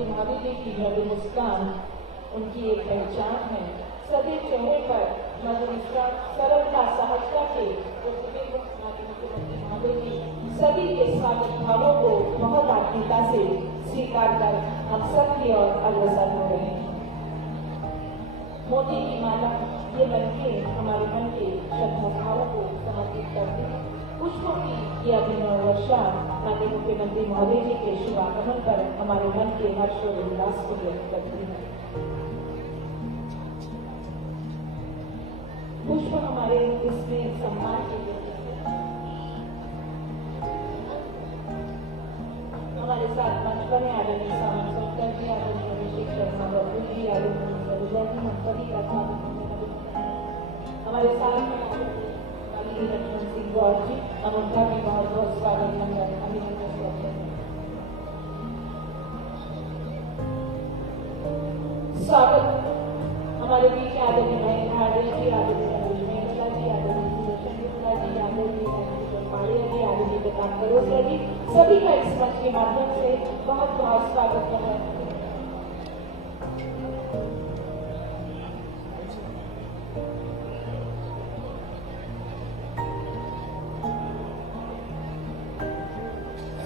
मुख्यमंत्री महोदय जी की भव्य मुस्कान उनकी एक पहचान है। सभी चेहरे पर मधुरता, सरलता, सहजता के मुख्यमंत्री महोदय जी सभी के स्वागत भावों को बहुत आत्मीयता से स्वीकार कर हम सबकी ओर अग्रसर हो रहे हैं। मोती की माला ये बनके हमारे मन के श्रद्धा भावों को समर्पित करते हैं। पुष्पों की ये अभिनव वर्षा माननीय मुख्यमंत्री महोदय जी के शुभागमन पर हमारे मन के हर्ष और उल्लास को व्यक्त करती है। पुष्प हमारे इसमें सम्मान के लिए हमारे साथ मंच पर है आदरणीय सामंत सोनकर जी, आदरणीय अभिषेक शर्मा बब्बू जी, आदरणीय सरोजा जी, हम सभी का स्वागत हमारे साथ लक्ष्मण सिंह गौर जी, हम उनका भी बहुत बहुत स्वागत अभिनंदन करते हैं। स्वागत हमारे बीच आदरणीय महेंद्र हार्डे जी, आदरणीय रमेश मेहता जी, आदरणीय सुदर्शन गुप्ता जी, आदरणीय पाड़िया जी, आदरणीय प्रताप करोसिया जी, सभी का इस मंच के माध्यम से बहुत बहुत स्वागत करते हैं।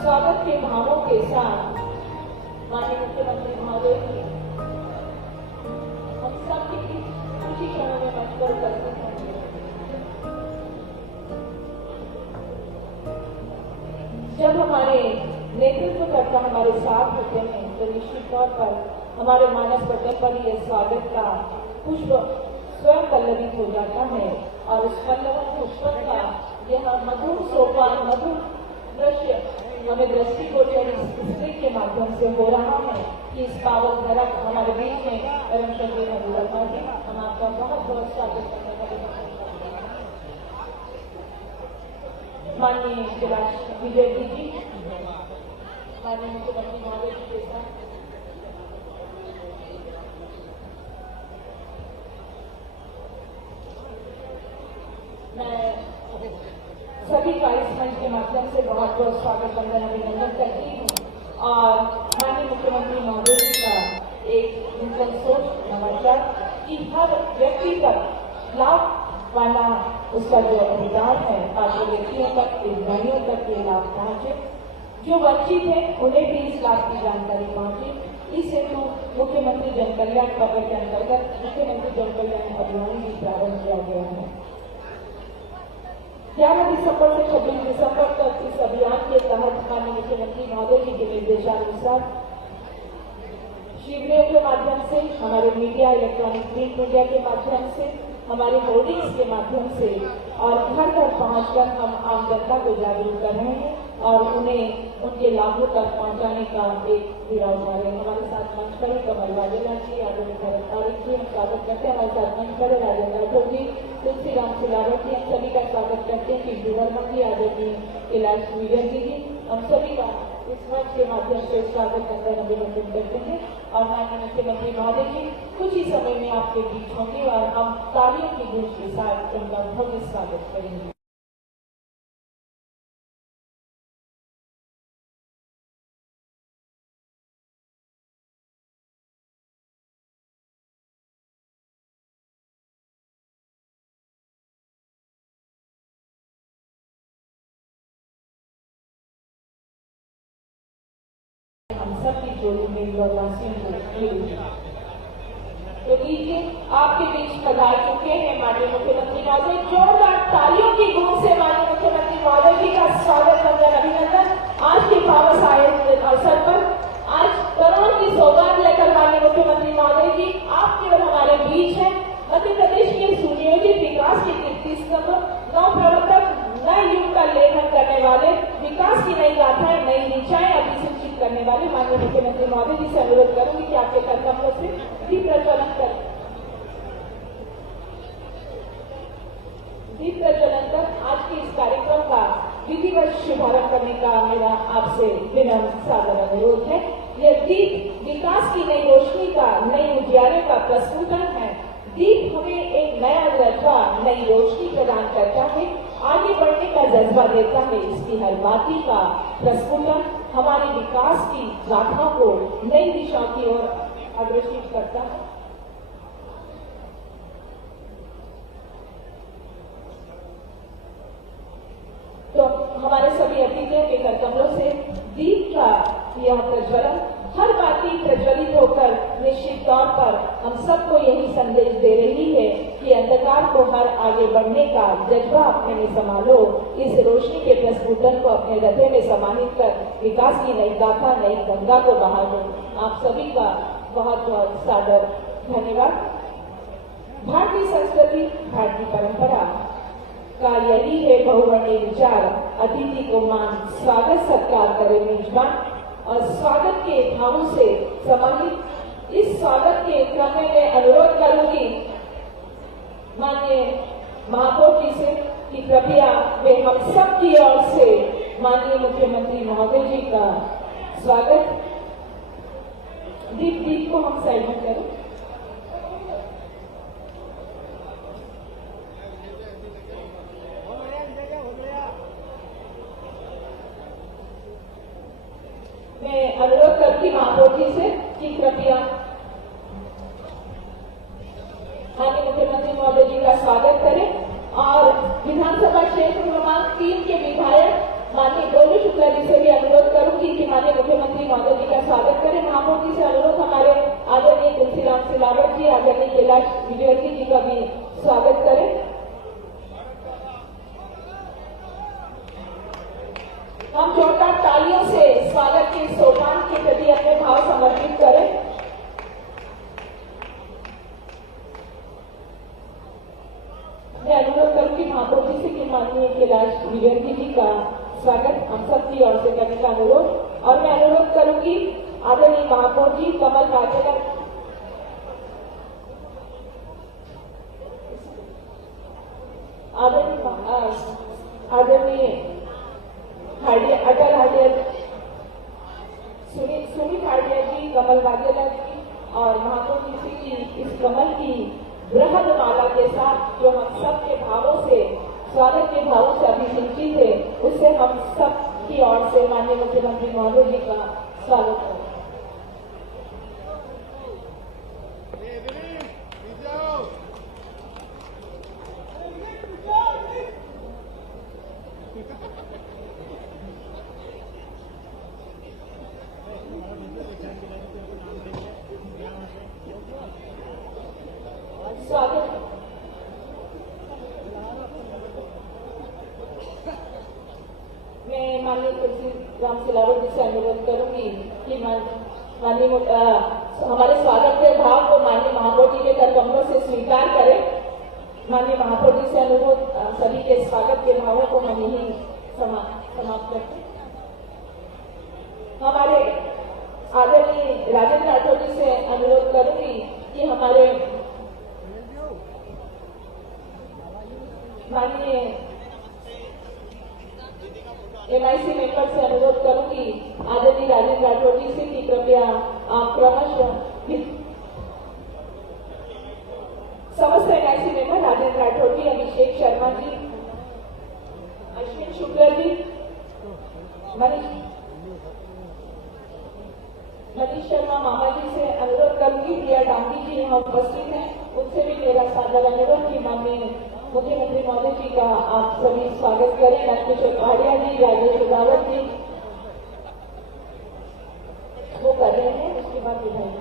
स्वागत के भावों के साथ माननीय मुख्यमंत्री महोदय जी हम सब की कुछ ही क्षणों में मंच पर उपस्थित होंगे। जब हमारे नेतृत्वकर्ता हमारे साथ होते हैं तो निश्चित तौर पर हमारे मानस पटल पर यह स्वागत का पुष्प स्वयं पल्लवित हो जाता है और उस पल्लव पुष्प का यह मधुर सोपान, मधुर दृश्य हमें दृष्टिगोचर स्क्रीन के माध्यम से हो रहा है कि इस पावन धरा हमारे बीच में परम श्रद्धेय मधुरमा जी, हम आपका बहुत बहुत स्वागत करने वाले माननीय कैलाश विजय जी, माननीय मुख्यमंत्री महोदय जी के साथ मैं सभी का इस मंच के माध्यम से बहुत बहुत स्वागत अभिनंदन करती हूँ और माननीय मुख्यमंत्री महोदय जी का एक उनका सोच नवाचार कि हर व्यक्ति तक लाभ वाला उसका जो अधिकार है पात्र व्यक्तियों तक, हितग्राहियों तक ये लाभ पहुंचे, जो वंचित है उन्हें भी इस लाभ की जानकारी पहुंचे। इस हेतु मुख्यमंत्री जन कल्याण पत्र के अंतर्गत मुख्यमंत्री जन कल्याण अभियान भी प्रारंभ किया गया है। 11 दिसंबर से 26 दिसंबर तक इस अभियान के तहत माननीय मुख्यमंत्री महोदय जी के निर्देशानुसार शिविरों के माध्यम से, हमारे मीडिया, इलेक्ट्रॉनिक प्रिंट मीडिया के माध्यम से, हमारे होर्डिंग्स के माध्यम से और घर घर पहुंचकर हम आम जनता को जागरूक कर रहे हैं और उन्हें उनके लाभों तक पहुंचाने का एक बीड़ा उठा रहे हैं। हमारे साथ मंच पर कमल वाजेला जी, आदरणीय भरत तारिक जी, हम स्वागत करते हैं। हमारे साथ मंच पर राजेंद्र राठौर जी, तुलसी राम सिलावट जी, हम सभी का स्वागत करते हैं। पिंटू वर्मा जी, आदरणीय कैलाश विजय जी, हम सभी का इस मंच के माध्यम से स्वागत अभिनंदन करते हैं और माननीय मुख्यमंत्री महोदय जी कुछ ही समय में आपके बीच होंगे और हम तालियों की गूंज के साथ उनका भव्य स्वागत करेंगे। हम सबकी जोड़ी में वासियों को तो लीजिए आपके बीच पधार चुके हैं माननीय मुख्यमंत्री महोदय। जोरदार तालियों की गूंज से माननीय मुख्यमंत्री महोदय जी का स्वागत अभिनंदन। आज के पावन अवसर पर आज करोड़ की सौगात लेकर माननीय मुख्यमंत्री महोदय जी आपके और हमारे बीच है। मध्य प्रदेश के सुनियोजित विकास के कीर्ति स्तंभ, नव प्रवर्तक, नए युग का लेखन करने वाले, विकास की नई गाथाएं, नई दिशाएं अभिसूचित करने वाले माननीय मुख्यमंत्री महोदय जी से अनुरोध करूंगी कि आपके कर्तव्यों से दीप प्रज्वलन कर आज के इस कार्यक्रम का विधिवत शुभारंभ करने का मेरा आपसे विनम्र सादर अनुरोध है। यह दीप विकास की नई रोशनी का, नई उजियारे का प्रस्फुटन है। दीप हमें एक नया जज्बा, नई रोशनी प्रदान करता है, आगे बढ़ने का जज्बा देता है। इसकी हर बाती का प्रस्फुटन हमारे विकास की गाथा को नई दिशा की ओर अग्रसित करता है। तो हमारे सभी अतिथियों के कर कमलों से दीप का यह प्रज्वलन हर बाती प्रज्वलित होकर निश्चित तौर पर हम सबको यही संदेश दे रही है कि अंधकार को हर आगे बढ़ने का जज्बा अपने में संभालो, इस रोशनी के प्रस्फुटन को अपने हृदय में समाहित कर विकास की नई गाथा, नई गंगा को बहा दो। आप सभी का बहुत बहुत सादर धन्यवाद। भारतीय संस्कृति, भारतीय परंपरा का यही है बहुवर्णीय विचार, अतिथि को मान स्वागत सत्कार करे मेजबान, और स्वागत के भावों से समाहित इस स्वागत के क्रम में अनुरोध करूंगी माननीय महापौर जी से कि कृपया वे हम सब की ओर से माननीय मुख्यमंत्री महोदय जी का स्वागत। दीप को हम साइड में करें। मैं अनुरोध करती महापौर जी से कि कृपया माननीय मुख्यमंत्री महोदय जी का स्वागत करें और विधानसभा क्षेत्र क्रमांक 3 के विधायक माननीय गोलू शुक्ला जी से भी अनुरोध करूंगी कि माननीय मुख्यमंत्री महोदय जी का स्वागत करें। महापौर जी से अनुरोध हमारे आदरणीय तुलसीराम सिलावट जी, आदरणीय कैलाश विजयवर्गीय जी का भी स्वागत करें। हम जोरदार तालियों से स्वागत के सोपान के प्रति अपने भाव समर्पित करें। मैं अनुरोध करूंगी महापौर जी से कि माननीय कैलाश विजयवर्गीय जी का स्वागत हम सब की ओर से करने का अनुरोध, और मैं अनुरोध करूंगी आदरणीय महापौर जी कमल काजल, आदरणीय अटल हार्डियर, सुमित हार्डियर जी, कमल वाघेला जी और महापौर जी से की इस कमल की बृहद माला के साथ जो हम सब के भावों से, स्वागत के भावों से अभिसिंचित है, उससे हम सब की ओर से माननीय मुख्यमंत्री महोदय जी का स्वागत है। स्वागत। मैं माननीय तुलसीराम सिलावट जी से अनुरोध करूंगी कि माननीय हमारे स्वागत के भाव को माननीय महापौर जी के कर कमलों से स्वीकार करें। माननीय महापौर जी से अनुरोध सभी के स्वागत के भावों को हम यही समाप्त करते। हमारे आदरणीय राजेंद्र राठौर जी से अनुरोध करूंगी कि हमारे माननीय MIC मेंबर से अनुरोध करूंगी आदरणीय राजेंद्र राठौर जी से कि कृपया आप क्रमशः समस्त MIC मेंबर राजेंद्र राठौर जी, अभिषेक शर्मा जी, अश्विन शुक्ला जी, मनीष शर्मा मामा जी से अनुरोध करूंगी। प्रिया डांगी जी यहाँ उपस्थित हैं, उनसे भी मेरा सादर अनुरोध कि माननीय मुख्यमंत्री महोदय जी का आप सभी स्वागत करें। नंदकिशोर पहाड़िया जी, राजेश रावत जी वो कर रहे हैं, उसके बाद विधायक।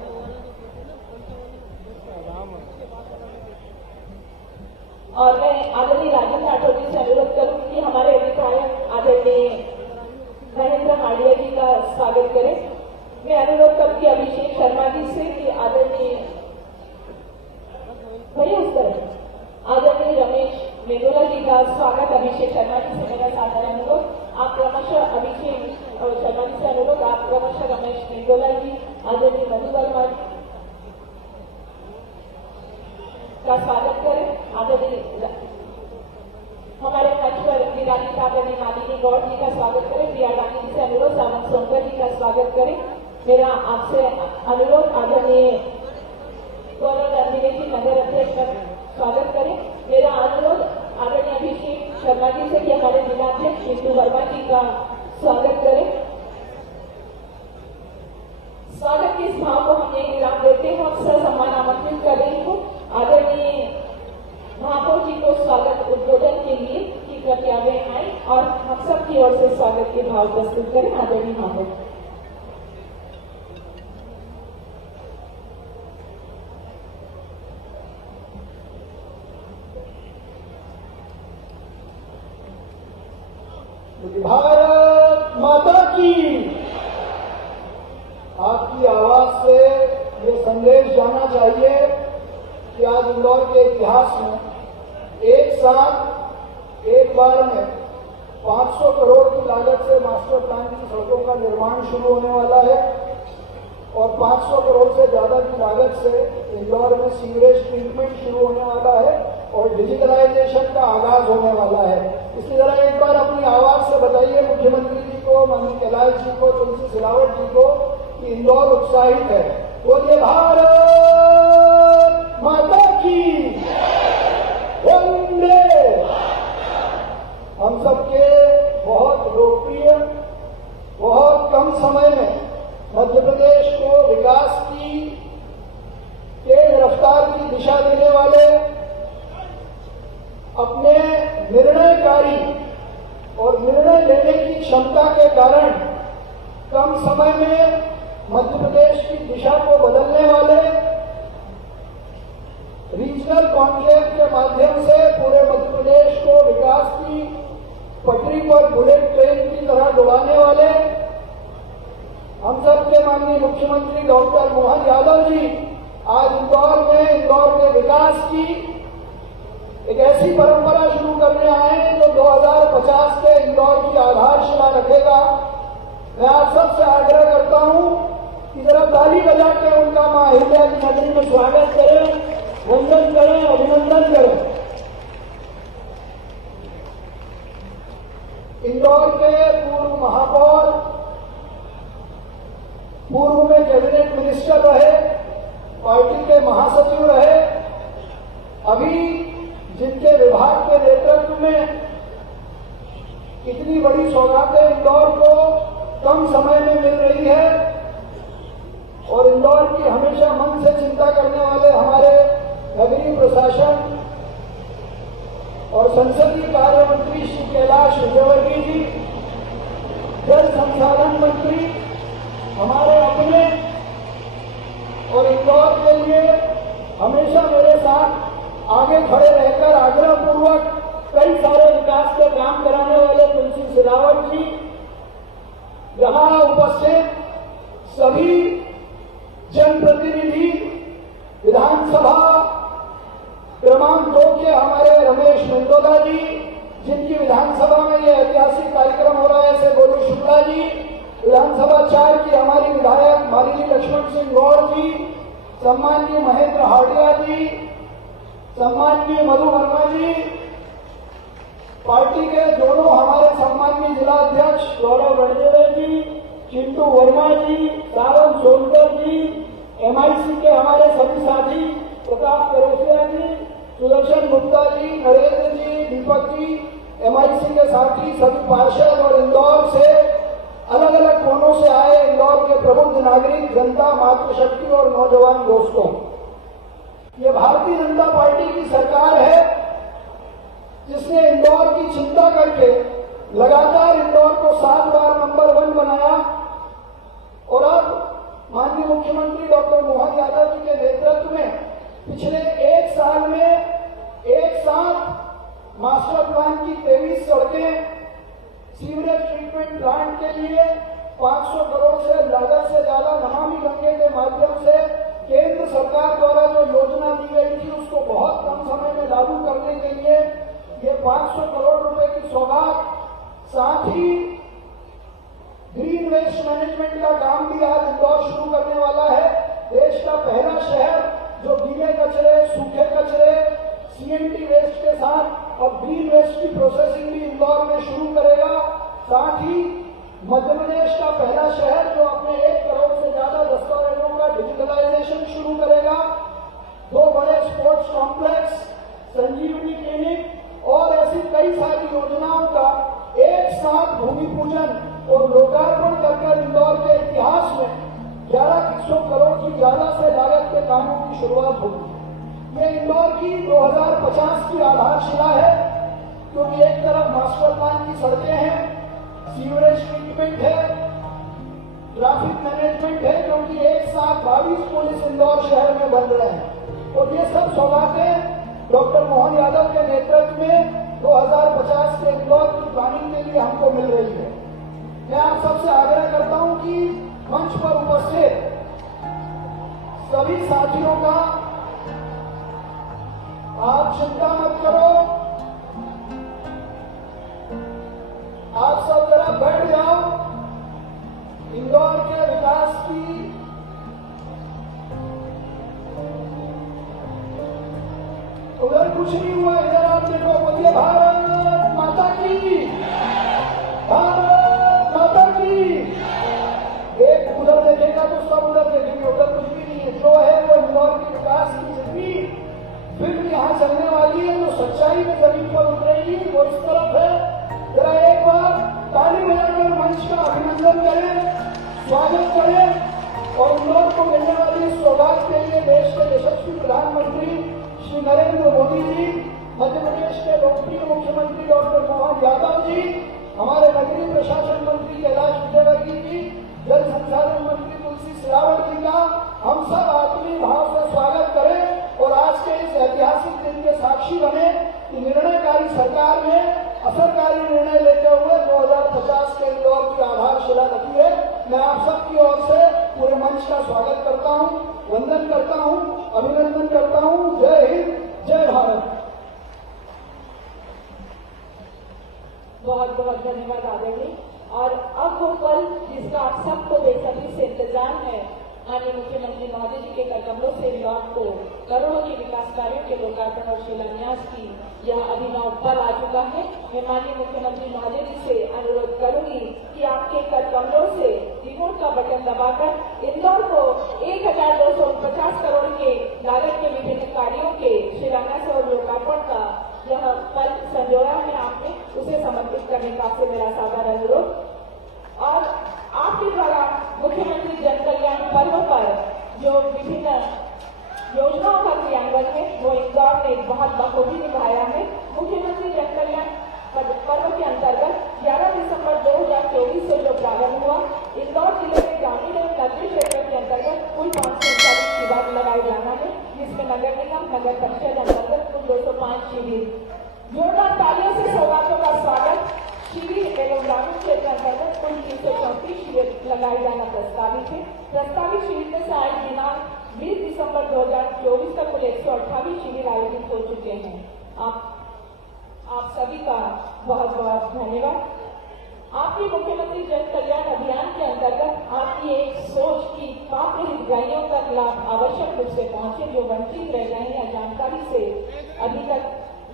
और मैं आदरणीय राजेंद्र राठौर जी से अनुरोध करूंगी कि हमारे विधायक आदरणीय महेंद्र हाड़िया जी का स्वागत करें। मैं अनुरोध करूंगी अभिषेक शर्मा जी से कि आदरणीय भैया उस तरह आदरणीय रमेश मेदोला जी का स्वागत। अभिषेक शर्मा जी से मेरा सादर अनुरोध, आप क्रमशः अभिषेक शर्मा जी से अनुरोध, आप क्रमशः रमेश मेदोला जी, आदरणीय मधु वर्मा का स्वागत करें। आदरणीय हमारे मंच पर विराजित आदरणीय मालिनी गौड़ जी का स्वागत करें। प्रिया डांगी जी से अनुरोध, सावंत सोनकर जी का स्वागत करें। मेरा आपसे अनुरोध आदरणीय गौरव रणदीवे जी नगर अध्यक्ष का स्वागत करें। मेरा अनुरोध आदरणीय अभिषेक शर्मा जी से कि हमारे जिलाध्यक्ष बिंदु वर्मा जी का स्वागत करें। स्वागत के भाव प्रस्तुत करें आदरणीय महापौर। भारत माता की। आपकी आवाज से ये संदेश जाना चाहिए कि आज इंदौर के इतिहास में एक साथ एक बार में 500 करोड़ की लागत से मास्टर प्लान की सड़कों का निर्माण शुरू होने वाला है और 500 करोड़ से ज्यादा की लागत से इंदौर में सीवरेज ट्रीटमेंट शुरू होने वाला है और डिजिटलाइजेशन का आगाज होने वाला है। इसलिए जरा एक बार अपनी आवाज से बताइए मुख्यमंत्री जी को, माननीय कैलाश जी को, तुलसी सिलावट जी को कि इंदौर उत्साहित है। बोलिए भारत माता की वंदे। हम सबके बहुत लोकप्रिय, बहुत कम समय में मध्य प्रदेश को विकास की तेज रफ्तार की दिशा देने वाले, अपने निर्णयकारी और निर्णय लेने की क्षमता के कारण कम समय में मध्य प्रदेश की दिशा को बदलने वाले, रीजनल कॉन्क्लेव के माध्यम से पूरे मध्य प्रदेश को विकास की पटरी पर बुलेट ट्रेन की तरह दौड़ाने वाले हम सबके माननीय मुख्यमंत्री डॉक्टर मोहन यादव जी आज इंदौर में इंदौर के विकास की एक ऐसी परंपरा शुरू करने आए हैं जो 2050 के इंदौर की आधारशिला रखेगा। मैं आप सबसे आग्रह करता हूं कि जरा ताली बजा के उनका मां अहिल्या की नगरी में स्वागत करें, वंदन करें, अभिनंदन करें। इंदौर के पूर्व महापौर, पूर्व में कैबिनेट मिनिस्टर रहे, पार्टी के महासचिव रहे, अभी जिनके विभाग के नेतृत्व में इतनी बड़ी सौगातें इंदौर को कम समय में मिल रही है और इंदौर की हमेशा मन से चिंता करने वाले हमारे नगरीय प्रशासन और संसदीय कार्य मंत्री श्री कैलाश विजयवर्गीय जी, जल संसाधन मंत्री हमारे अपने और इंदौर के लिए हमेशा मेरे साथ आगे खड़े रहकर आग्रहपूर्वक कई सारे विकास के काम कराने वाले तुलसी सिलावट जी, यहां उपस्थित सभी जनप्रतिनिधि, विधानसभा क्रमांक 2 के हमारे रमेश मेंदोला जी, जिनकी विधानसभा में यह ऐतिहासिक कार्यक्रम हो रहा है, से गोलू शुक्ला जी, विधानसभा 4 की हमारी विधायक मालिनी लक्ष्मण सिंह गौर जी, सम्माननीय महेंद्र हाडिया जी, सम्माननीय मधु वर्मा जी, पार्टी के दोनों हमारे सम्माननीय जिला अध्यक्ष गौरव रणदेवे जी, चिंटू वर्मा जी, सावन सोनकर जी, एमआईसी के हमारे सभी साथी प्रताप करोसिया जी, सुदर्शन गुप्ता जी, नरेंद्र जी, दीपक जी, एमआईसी के साथी सभी पार्षद और इंदौर से अलग अलग कोनों से आए इंदौर के प्रबुद्ध नागरिक, जनता, मातृशक्ति और नौजवान दोस्तों, ये भारतीय जनता पार्टी की सरकार है जिसने इंदौर की चिंता करके लगातार इंदौर को 7 बार नंबर 1 बनाया और अब माननीय मुख्यमंत्री डॉक्टर मोहन यादव जी के नेतृत्व में पिछले 1 साल में एक साथ मास्टर प्लान की 23 सड़कें, सीवरेज ट्रीटमेंट प्लांट के लिए 500 करोड़ से लागत से ज्यादा नमामि गंगे के माध्यम से केंद्र सरकार द्वारा जो योजना दी गई थी उसको बहुत कम समय में लागू करने के लिए ये 500 करोड़ रुपए की सौगात, साथ ही ग्रीन वेस्ट मैनेजमेंट का काम भी आज इंदौर शुरू करने वाला है। देश का पहला शहर जो गीले कचरे, सूखे कचरे, सीएनटी वेस्ट के साथ अब ग्रीन वेस्ट की प्रोसेसिंग भी इंदौर में शुरू करेगा। साथ ही मध्य प्रदेश का पहला शहर जो अपने 1 करोड़ से ज्यादा दस्तावेजों का डिजिटलाइजेशन शुरू करेगा। 2 बड़े स्पोर्ट्स कॉम्प्लेक्स, संजीवनी क्लिनिक और ऐसी कई सारी योजनाओं का एक साथ भूमि पूजन और लोकार्पण कर इंदौर के इतिहास में 1100 करोड़ की ज्यादा से लागत के कामों की शुरुआत होगी। ये इंदौर की 2050 की आधारशिला है, क्योंकि एक तरफ मास्टर प्लान की सड़कें हैं, सीवरेज ट्रीटमेंट है, ट्रैफिक मैनेजमेंट है, क्योंकि एक साथ 22 पुलिस इंदौर शहर में बन रहे हैं। और ये सब सौगातें डॉक्टर मोहन यादव के नेतृत्व में 2050 के इंदौर की प्लानिंग के लिए हमको मिल रही है। मैं आप सबसे आग्रह करता हूं कि मंच पर उपस्थित सभी साथियों का आप चिंता मत करो, आप सब जरा बैठ जाओ। इंदौर के विकास की उधर कुछ नहीं हुआ, इधर आप देखो, बोलिए भारत माता की, भारत माता की। एक उधर देखेगा तो सब उधर देखेंगे, उधर कुछ भी नहीं है। जो है वो इंदौर के विकास की जितनी फिल्म यहाँ चलने वाली है, जो सच्चाई में जमीन पर उतरेगी, वो इस तरफ है। जरा एक बार ताली बजाकर मंच का अभिनंदन करें, स्वागत करें और इंदौर को मिलने वाली सौगात के लिए देश के यशस्वी प्रधानमंत्री श्री नरेंद्र मोदी जी, मध्य प्रदेश के लोकप्रिय मुख्यमंत्री डॉक्टर मोहन यादव जी, हमारे नगरीय प्रशासन मंत्री कैलाश विजयवर्गीय जी, जल संसाधन मंत्री तुलसी सिलावट जी का हम सब आत्मीय भाव से स्वागत करें और आज के इस ऐतिहासिक दिन के साक्षी बने कि निर्णयकारी सरकार ने असरकारी निर्णय लेते हुए 2050 के इंदौर की आधारशिला रखी है। मैं आप सबकी ओर से पूरे मंच का स्वागत करता हूं, वंदन करता हूं, अभिनंदन करता हूं। जय हिंद, जय भारत। बहुत बहुत धन्यवाद आदरणीय। और अब वो पल जिसका आप सबको बेसब्री से इंतजार है, माननीय मुख्यमंत्री महोदय जी के करकमलों से इंदौर को करोड़ों के विकास कार्यों के लोकार्पण और शिलान्यास की यह अभिनव पल आ चुका है। मैं माननीय मुख्यमंत्री महोदय जी से अनुरोध करूंगी कि आपके करकमलों से रिमोट का बटन दबाकर इंदौर को 1250 करोड़ के लागत के विभिन्न कार्यों के शिलान्यास और लोकार्पण का यह पल संजोया है आपने, उसे समर्पित करने का आपसे मेरा सादर अनुरोध। और आपके द्वारा मुख्यमंत्री जन कल्याण पर्व पर जो विभिन्न योजनाओं का क्रियान्वयन है, वो इंदौर ने बहुत बखूबी निभाया है। मुख्यमंत्री जन कल्याण पर्व के अंतर्गत 11 दिसंबर 2024 से जो प्रारंभ हुआ, इंदौर जिले में ग्रामीण एवं नगरीय क्षेत्र के अंतर्गत कुल 539 शिविर लगाए जाना है, जिसमें नगर निगम, नगर परिषद अंतर्गत कुल 205 शिविर। जोरदार तालियों से सौगातों का स्वागत। शिविर एवं ग्रामीण क्षेत्र अंतर्गत कुल 334 शिविर लगाए जाना प्रस्तावित है। प्रस्तावित शिविर में से आज दिनांक 20 दिसंबर 2024 तक कुल 128 शिविर आयोजित हो चुके हैं। आप सभी का बहुत बहुत धन्यवाद। आपके मुख्यमंत्री जन कल्याण अभियान के अंतर्गत आपकी एक सोच की पात्र हितग्राहियों तक लाभ आवश्यक रूप से पहुंचे, जो वंचित रह गए या जानकारी से अभी तक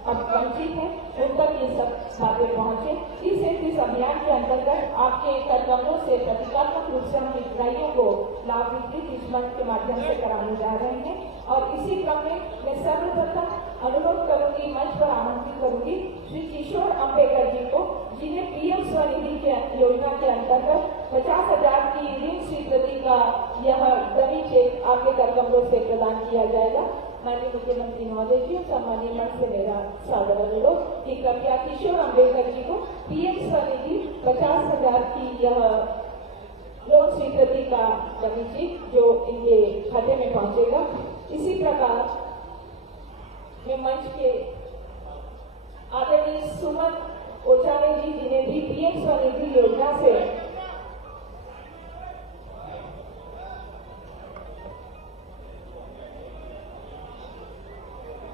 वंचित है, उन तक ये सब बातें पहुंचे। इस अभियान के अंतर्गत आपके करकमलों से प्रतीकात्मक रूप से हम हितग्राहियों को लाभ वितरित इस मंच के माध्यम से कराने जा रहे हैं। और इसी क्रम में मैं सर्वप्रथम अनुरोध करूंगी, मंच पर आमंत्रित करूंगी श्री किशोर अम्बेकर जी को, जिन्हें पीएम स्वनिधि के योजना के अंतर्गत 50,000 की ऋण स्वीकृति का यह डमी चेक आपके करकमलों से प्रदान किया जाएगा। माननीय मुख्यमंत्री महोदय जी, सम्मानीय मंच से मेरा सादर अनुरोध कि कृपया किशोर अम्बेकर जी को पीएम स्वनिधि 50,000 की यह लोन स्वीकृति का डमी चेक जो इनके खाते में पहुंचेगा। इसी प्रकार मैं मंच के आदरणीय सुमन ओचारे जी, जिन्हें भी पीएम स्वनिधि योजना से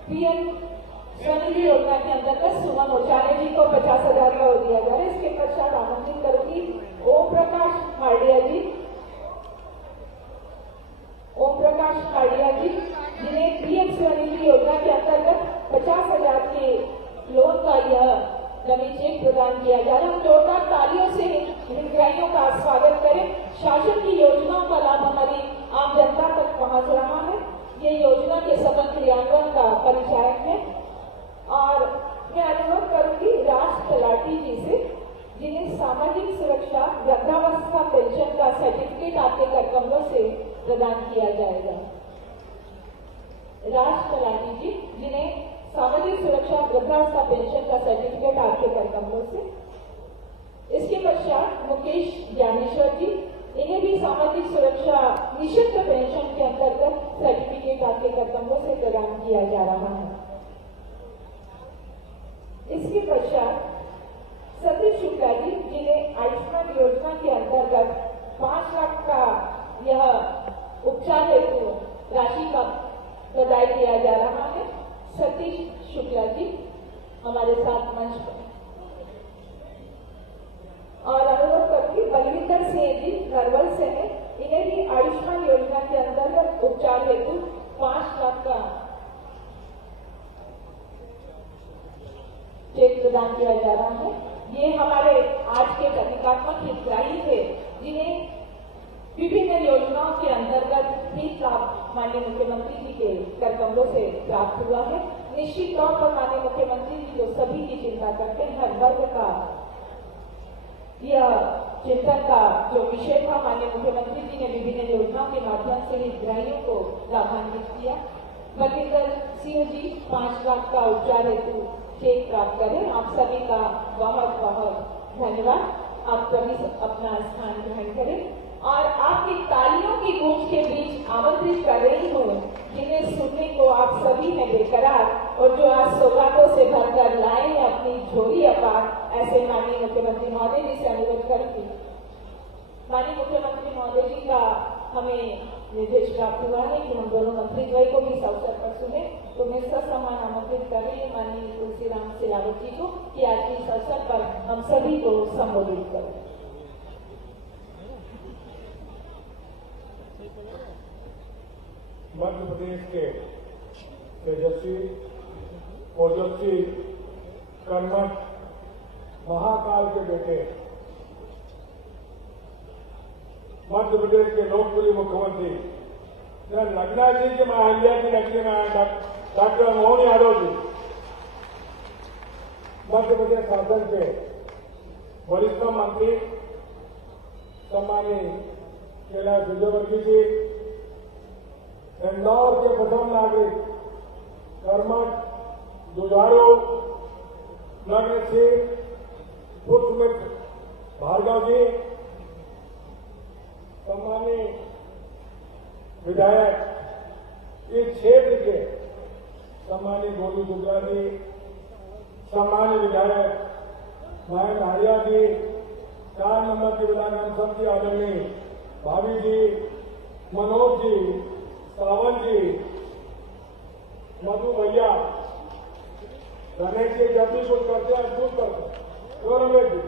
पीएम स्वनिधि योजना के अंतर्गत सुमन ओचारे जी को 50,000 का दिया जा रहा है। इसके पश्चात आमंत्रित करूंगी ओम प्रकाश हार्डिया जी, जिन्हें पीएम स्वनिधि योजना के अंतर्गत 50,000 के लोन का यह डमी चेक प्रदान किया जा रहा है। हम जोरदार तालियों से हितग्राहियों का स्वागत करें। शासन की योजनाओं का लाभ हमारी आम जनता तक पहुंच रहा है। ये योजना के सफल क्रियान्वयन का परिचायक है। और मैं अनुरोध करूंगी राज तलाटी जी से, जिन्हें सामाजिक सुरक्षा वृद्धावस्था पेंशन का सर्टिफिकेट आपके करकमलों से प्रदान किया जाएगा। राज तलाटी जी, जिन्हें सामाजिक सुरक्षा वृद्धावस्था पेंशन का सर्टिफिकेट आपके करकमलों से। इसके पश्चात पश्चात मुकेश ज्ञानेश्वर जी, इन्हें भी सामाजिक सुरक्षा निःशुल्क पेंशन के अंतर्गत सर्टिफिकेट आपके कर्तव्यों से प्रदान किया जा रहा है। इसके पश्चात सतीश शुक्ला जी, जिन्हें आयुष्मान योजना के अंतर्गत 5 लाख का यह उपचार हेतु राशि का प्रदान किया जा रहा है। सतीश शुक्ला जी हमारे साथ मंच पर। और अनुरोध करती बलविंदर सिंह जी नरवल से है, इन्हें भी आयुष्मान योजना के अंतर्गत उपचार हेतु 5 लाख का चेक प्रदान किया जा रहा है। ये हमारे आज के प्रतीकात्मक हितग्राही थे, जिन्हें विभिन्न योजनाओं के अंतर्गत भी लाभ माननीय मुख्यमंत्री जी के कर्तव्यों से प्राप्त हुआ है। निश्चित तौर पर माननीय मुख्यमंत्री जी जो सभी की चिंता करते हैं, हर वर्ग का यह चिंतन का जो विषय था, माननीय मुख्यमंत्री जी ने विभिन्न योजनाओं के माध्यम से हितग्राहियों को लाभान्वित किया। बलविंदर सिंह जी 5 लाख का उपचार हेतु चेक प्राप्त करें। आप सभी का बहुत बहुत धन्यवाद। आप सभी अपना स्थान ग्रहण करें और आपकी तालियों की गूंज के बीच आमंत्रित कर रही हूँ, जिन्हें सुनने को आप सभी हैं बेकरार और जो आज सौगातों से भरकर लाए हैं अपनी झोली अपार, ऐसे माननीय मुख्यमंत्री महोदय जी से अनुरोध करूंगी। माननीय मुख्यमंत्री महोदय जी का हमें निर्देश प्राप्त हुआ है कि हम दोनों मंत्री द्वय को भी इस अवसर पर सुने, तो मैं ससम्मान आमंत्रित कर रही हूँ माननीय तुलसीराम सिलावट जी को कि आज के इस अवसर पर हम सभी को संबोधित करें। मध्य प्रदेश के तेजस्वी, ओजस्वी, कर्मठ, महाकाल के बेटे, मध्य प्रदेश के लोकप्रिय मुख्यमंत्री लगना जी के महालिया की नगरी में आए डॉक्टर मोहन यादव जी, मध्य प्रदेश शासन के वरिष्ठ मंत्री सम्मानीय कैलाश विजयवर्गीय जी, इंदौर के प्रथम नागरिक कर्मठ, जुझारू, नगरसिंह, पुष्पमित्र भार्गव जी, सम्मानीय विधायक इस क्षेत्र के सम्मानीय गोलू शुक्ला जी, सम्मानीय विधायक महेंद्र हारिया जी, 4 नंबर के विधायक सबकी आदरणीय भाभी जी, मनोज जी, सावंत जी, मधु भैया, गणेश जी जब भी कुछ करते हैं दूर करते गौरव जी,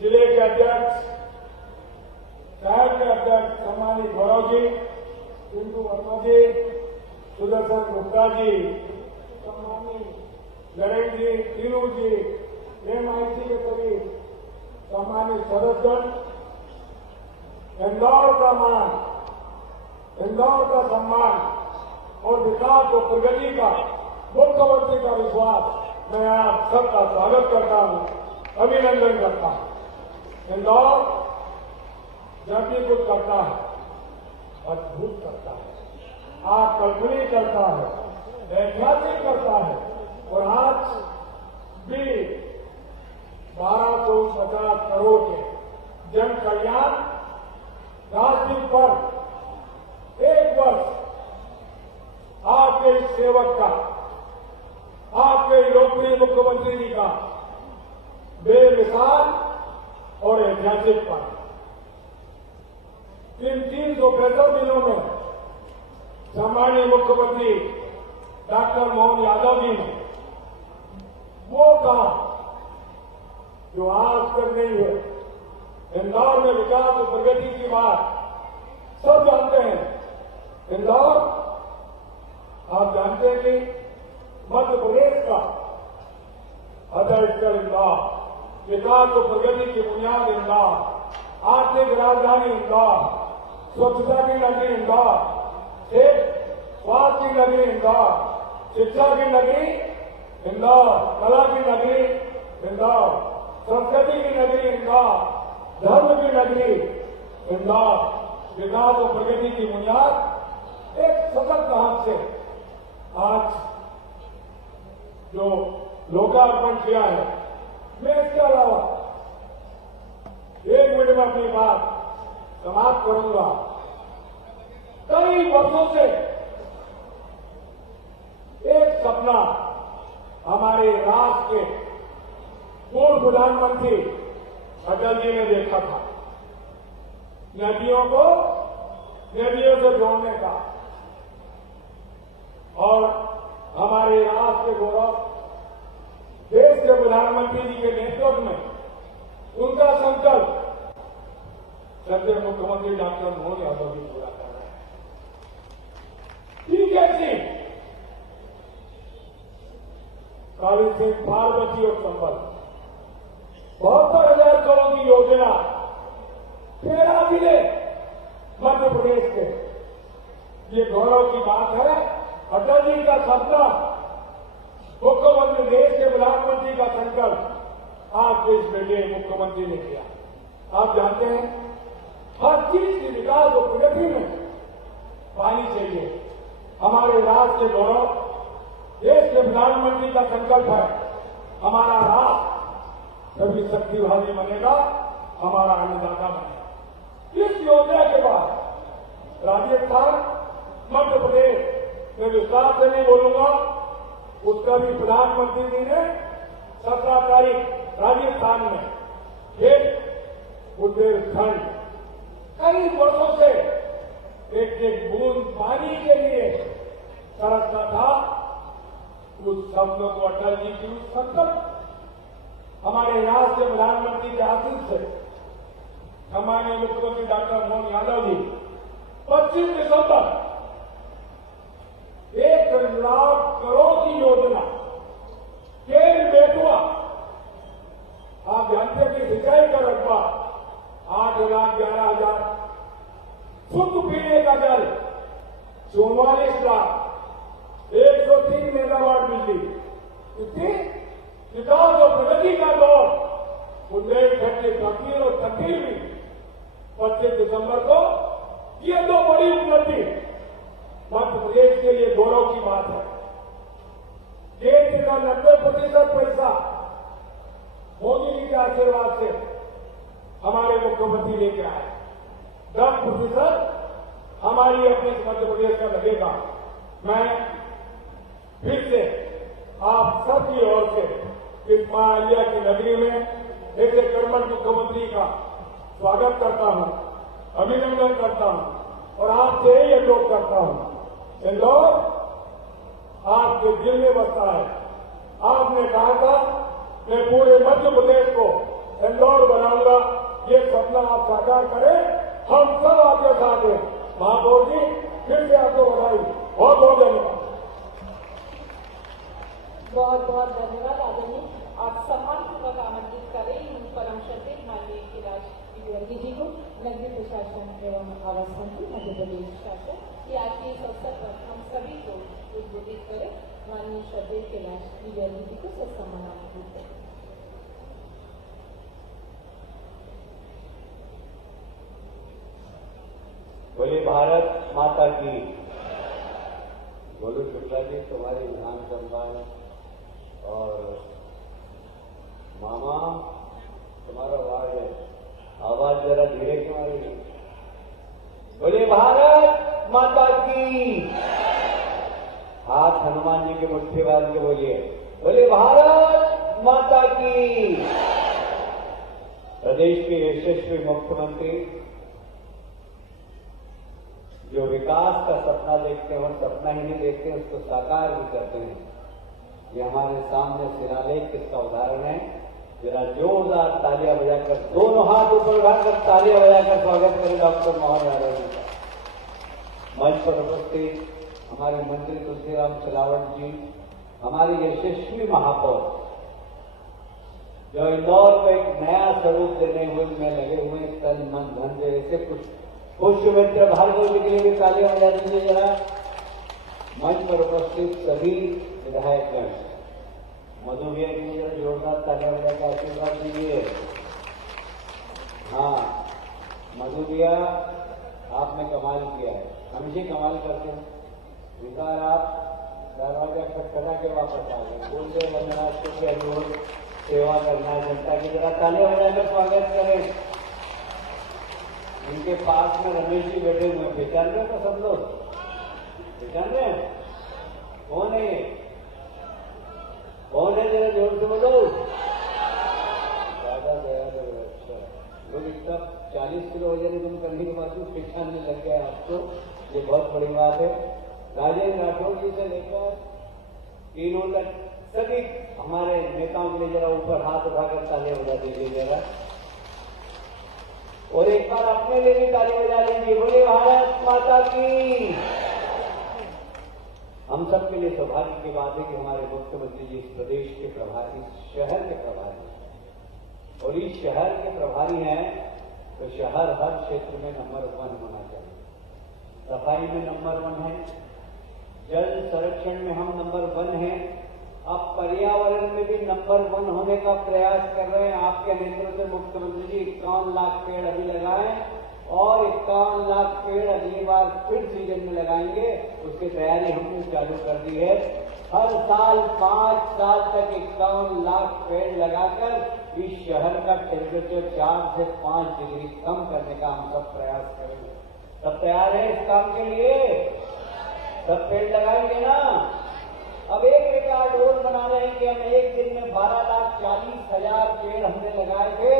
जिले के अध्यक्ष, शहर के अध्यक्ष सम्मानित गौरव जी, सिंधु वर्मा जी, सुदर्शन गुप्ता जी, सम्मानित नरेंद्र जी, तीनू जी, एमआईसी के सभी सम्मानित सदस्यगण, इंदौर का मान, इंदौर का सम्मान और विकास और प्रगति का मुख्यमंत्री का विश्वास, मैं आप सबका स्वागत करता हूं, अभिनंदन करता हूं। इंदौर जब भी कुछ करता है अद्भुत करता है, अकल्पनीय करता है, ऐतिहासिक करता है और आज भी 1250 करोड़ के जन कल्याण राष्ट्रीय पर 1 वर्ष आपके इस सेवक का, आपके लोकप्रिय मुख्यमंत्री जी का बेमिसाल और ऐतिहासिक पर इन 365 दिनों में सम्मानीय मुख्यमंत्री डॉक्टर मोहन यादव जी ने वो काम जो आज तक नहीं हुए, इंदौर में विकास और प्रगति की बात सब जानते हैं। इंदौर आप जानते हैं कि मध्य प्रदेश का अध्यक्ष इंदौर, विकास और प्रगति की बुनियाद इंदौर, आर्थिक राजधानी इंदौर, स्वच्छता की नगरी इंदौर, स्वास्थ्य की नगरी इंदौर, शिक्षा की नगरी इंदौर, कला की नगरी इंदौर, संस्कृति की नगरी इंदौर, धर्म की नगरी इंदौर, विकास और प्रगति की बुनियाद एक सतत हाथ से आज जो लोकार्पण किया है। मैं इसके अलावा मैं अपनी बात समाप्त करूंगा। कई वर्षों से एक सपना हमारे राष्ट्र के पूर्व प्रधानमंत्री अटल जी ने देखा था, नदियों से जोड़ने का, और हमारे राष्ट्र के गौरव देश के प्रधानमंत्री जी के नेतृत्व में उनका संकल्प सद्य मुख्यमंत्री डॉक्टर मोहन यादव जी पूरा कर रहे हैं। ठीक है जी, काली सिंह पार्वती और संपल 72,000 करोड़ की योजना 13 जिले मध्य प्रदेश के, ये गौरव की बात है। अटल जी का सपना, मुख्यमंत्री देश के प्रधानमंत्री का संकल्प आज देश में ये मुख्यमंत्री ने किया। आप जानते हैं हर चीज की विकास और प्रगति में पानी चाहिए। हमारे राष्ट्र के गौरव देश के प्रधानमंत्री का संकल्प है, हमारा राष्ट्र कभी शक्तिशाली बनेगा, हमारा अन्नदाता बनेगा। इस योजना के बाद राजस्थान, मध्य प्रदेश में विस्तार से नहीं बोलूंगा, उसका भी प्रधानमंत्री जी ने 17 तारीख राजस्थान में एक बुंदेलखंड कई वर्षों से एक बूंद पानी के लिए तरसता था। उस सपनों को अटल जी की उस संकल्प हमारे राष्ट्र के प्रधानमंत्री के आशीष से सम्मानीय मुख्यमंत्री डॉक्टर मोहन यादव जी 25 दिसंबर 1 लाख करोड़ की योजना केल बेटुआ, आप जानते हैं कि सिंचाई का रकबा 8,11,000, शुद्ध पीने का जल 44 लाख, 103 मेगावाट बिजली, इतनी विकास और प्रगति का दौर बुंदेलखंड की फकीर और तकदीर भी 25 दिसंबर को, ये दो बड़ी उपलब्धि मध्य प्रदेश के लिए गौरव की बात है। केंद्र का 90% पैसा मोदी जी के आशीर्वाद से हमारे मुख्यमंत्री लेके आए, 10% हमारी अपने मध्य प्रदेश का लगेगा। मैं फिर से आप सबकी ओर से इस मां अहिल्या की नगरी में ऐसे कर्मठ मुख्यमंत्री का स्वागत करता हूं, अभिनंदन करता हूं और आपसे ही अनुरोध करता हूं। इंदौर आपके दिल में बसता है। आपने कहा था मैं पूरे मध्य प्रदेश को इंदौर बनाऊंगा, ये सपना आप साकार करें, हम सब आपके साथ हैं। महापौर जी फिर से आपको बधाई, बहुत बहुत धन्यवाद। बहुत बहुत धन्यवाद आदरणीय। आप सम्मानपूर्वक आमंत्रित करें उन परम श्रद्धेय माननीय कैलाश विजयवर्गीय जी को, नगरीय प्रशासन एवं आवास मंत्री मध्य प्रदेश शासन, कि आज के इस अवसर पर हम सभी को उद्बोधित करें। माननीय श्रद्धेय कैलाश विजयवर्गीय जी को सत्सम्मान आमंत्रित करें। बोले भारत माता की। बोलो शुक्ला जी, तुम्हारी विधानसभा और मामा तुम्हारा वार्ड है, आवाज जरा धीरे तुम्हारी। बोले भारत माता की। हाथ हनुमान जी के मुट्ठी बांध के बोलिए, बोले भारत माता की। प्रदेश के यशस्वी मुख्यमंत्री जो विकास का सपना देखते हैं और सपना ही नहीं देखते हैं, उसको साकार भी करते हैं। ये हमारे सामने शिलालेख इसका उदाहरण है। जरा जोरदार तालियां बजाकर, दोनों हाथ ऊपर उठाकर तालियां बजाकर स्वागत करें डॉक्टर मोहन यादव जी का। मंच पर उपस्थित हमारे मंत्री तुलसीराम सिलावट जी, हमारे यशस्वी महापौर जो इंदौर को एक नया स्वरूप देने में लगे हुए, तन मन धन जैसे कुछ पुष्यमित्र भार्गव जी के लिए भी तालियां बजा दीजिए जरा। मंच पर उपस्थित सभी विधायकगण, मधु भैया के लिए जोरदार तालियां बजाकर आशीर्वाद दीजिए। हाँ मधु भैया, आपने कमाल किया है, हमेशा कमाल करते हैं। इस बार आप दरवाजा खटखटा के वापस आ गए, बोलते वंदना के अनुरोध सेवा करना है जनता की, जरा तालियां बजाकर स्वागत करें। उनके पास में रमेश जी बैठे हुए हैं, पहचान रहे हो सब लोग? पहचान रहे हैं? कौन है ये? कौन है? जरा जोर से बोलो। दादा दया दया। अच्छा, लोग इतना 40 किलो वजन कम करने के बाद भी पहचानने लग गए आपको, ये बहुत बड़ी बात है। राजेंद्र राठौर जी से लेकर तीनों तक सभी हमारे नेताओं के लिए जरा ऊपर हाथ उठाकर तालियां बजा दीजिए जरा, और एक बार अपने लिए भी ताली बजा लीजिए। बोले भारत माता की। हम सब के लिए सौभाग्य की बात है कि हमारे मुख्यमंत्री जी इस प्रदेश के प्रभारी, इस शहर के प्रभारी हैं, और इस शहर के प्रभारी हैं तो शहर हर क्षेत्र में नंबर 1 होना चाहिए। सफाई में नंबर 1 है, जल संरक्षण में हम नंबर 1 हैं, अब पर्यावरण में भी नंबर 1 होने का प्रयास कर रहे हैं। आपके नेतृत्व से मुख्यमंत्री जी 51 लाख पेड़ अभी लगाएं और 51 लाख पेड़ अगली बार फिर सीजन में लगाएंगे। उसकी तैयारी हमने चालू कर दी है। हर साल 5 साल तक 51 लाख पेड़ लगाकर इस शहर का टेम्परेचर 4 से 5 डिग्री कम करने का हम सब प्रयास करेंगे। सब तैयार है इस काम के लिए? सब पेड़ लगाएंगे ना? अब एक रिकॉर्ड और बना रहे हैं कि हम एक दिन में 12,40,000 पेड़ हमने लगाए थे।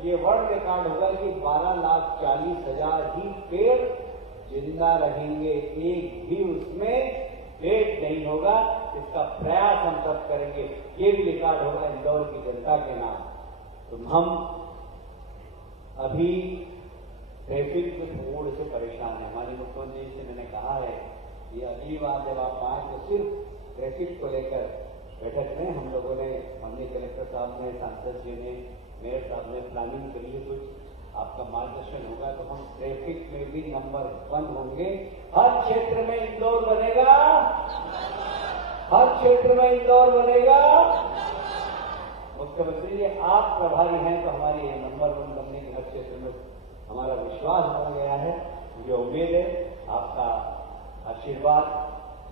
ये वर्ल्ड रिकॉर्ड होगा कि 12,40,000 ही पेड़ जिंदा रहेंगे, एक भी उसमें डेट नहीं होगा। इसका प्रयास हम सब करेंगे, ये भी रिकॉर्ड होगा इंदौर की जनता के नाम। तो हम अभी ट्रैफिक में थोड़े से परेशान है। हमारे मुख्यमंत्री जी से मैंने कहा है कि अगली बार जब आप आए तो सिर्फ ट्रैफिक को लेकर बैठक में हम लोगों ने, माननीय कलेक्टर साहब ने, सांसद जी ने, मेयर साहब ने प्लानिंग करी है। कुछ आपका मार्गदर्शन होगा तो हम ट्रैफिक में भी नंबर 1 होंगे। हर क्षेत्र में इंदौर बनेगा, हर क्षेत्र में इंदौर बनेगा। मुख्यमंत्री जी आप प्रभारी हैं तो हमारी ये नंबर 1 बनने के हर क्षेत्र में हमारा विश्वास बन गया है। मुझे उम्मीद है आपका आशीर्वाद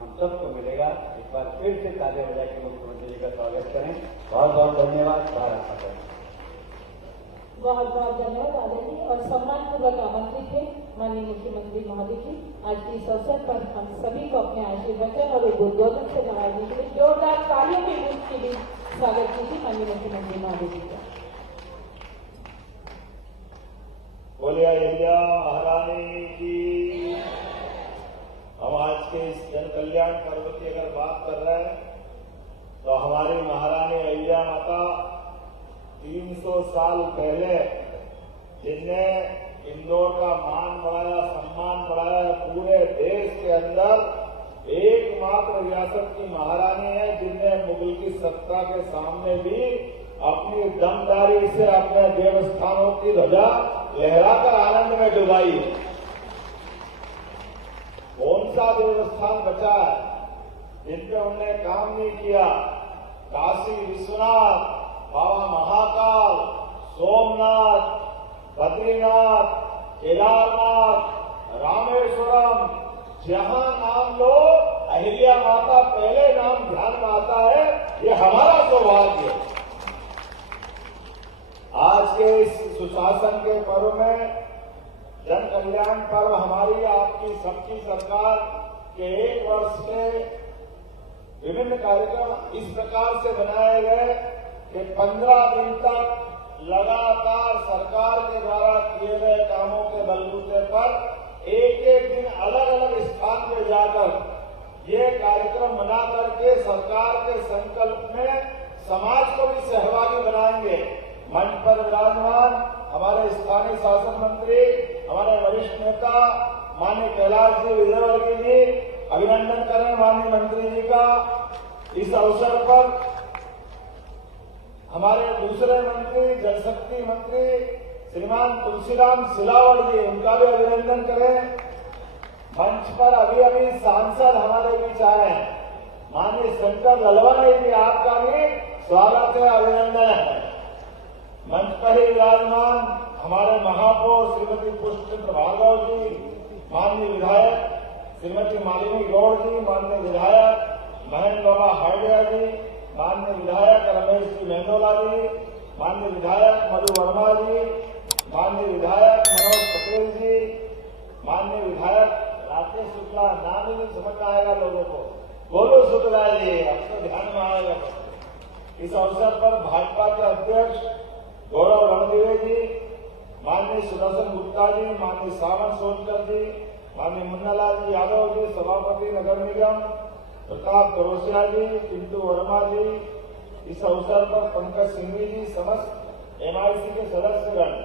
हम सबको मिलेगा। एक बार फिर से तालियां बजा के मुख्यमंत्री जी का स्वागत करें। बहुत बहुत धन्यवाद। भारत माता की। बहुत बहुत धन्यवाद आदरणीय और सम्मानपूर्वक आमंत्रित थे माननीय मुख्यमंत्री महोदय जी। आज के इस अवसर पर हम सभी को अपने आशीर्वचन और उद्बोधन से नवाजने के लिए जोरदार तालियों के बीच के लिए स्वागत कीजिए माननीय मुख्यमंत्री महोदय जी का। बोलिए अहिल्या महारानी की। हम आज के इस जन कल्याण पर्व की अगर बात कर रहे हैं तो हमारी महारानी अहिल्या माता 300 साल पहले जिनने इंदौर का मान बढ़ाया, सम्मान बढ़ाया, पूरे देश के अंदर एकमात्र रियासत की महारानी है जिनने मुगल की सत्ता के सामने भी अपनी दमदारी से अपने देवस्थानों की ध्वजा लहराकर आनंद में डुबाई। कौन सा देवस्थान बचा है जिन पे उन्होंने काम नहीं किया? काशी विश्वनाथ, बाबा महाकाल, सोमनाथ, बद्रीनाथ, केदारनाथ, रामेश्वरम, जहां नाम लो अहिल्या माता पहले नाम ध्यान में आता है। ये हमारा सौभाग्य है। आज के इस सुशासन के पर्व में, जन कल्याण पर्व, हमारी आपकी सबकी सरकार के 1 वर्ष के विभिन्न कार्यक्रम इस प्रकार से बनाए गए कि 15 दिन तक लगातार सरकार के द्वारा किए गए कामों के बलबूते पर एक दिन अलग अलग स्थान पर जाकर ये कार्यक्रम मना करके सरकार के संकल्प में समाज को भी सहभागी बनाएंगे। मंच पर विराजमान हमारे स्थानीय शासन मंत्री, हमारे वरिष्ठ नेता माननीय कैलाश जी विजयवर्गीय जी, अभिनंदन करें माननीय मंत्री जी का। इस अवसर पर हमारे दूसरे मंत्री, जल शक्ति मंत्री श्रीमान तुलसीराम सिलावट जी, उनका भी अभिनंदन करें। मंच पर अभी अभी सांसद हमारे बीच आए हैं, माननीय शंकर ललवानी जी, आपका भी स्वागत है, अभिनंदन है। मंच पर ही विराजमान हमारे महापौर श्रीमती पुष्पचंद्र भार्गव जी, माननीय विधायक श्रीमती मालिनी गौड़ जी, माननीय विधायक महेंद्र बाबा हार्डिया जी, माननीय विधायक रमेश जी मेंदोला जी, माननीय विधायक मधु वर्मा जी, माननीय विधायक मनोज पटेल जी, माननीय विधायक राकेश शुक्ला, नाम ही नहीं समझ में आएगा लोगों को, गोलू शुक्ला जी, अब तो ध्यान में आएगा। इस अवसर पर भाजपा के अध्यक्ष गौरव रणदिवे जी, माननीय सुदर्शन गुप्ता जी, माननीय सावन सोनकर जी, माननीय मुन्नालाल जी यादव जी, सभापति नगर निगम प्रताप करोसिया जी, चिंटू वर्मा जी, इस अवसर पर पंकज सिंघवी जी, समस्त एमआईसी के सदस्यगण,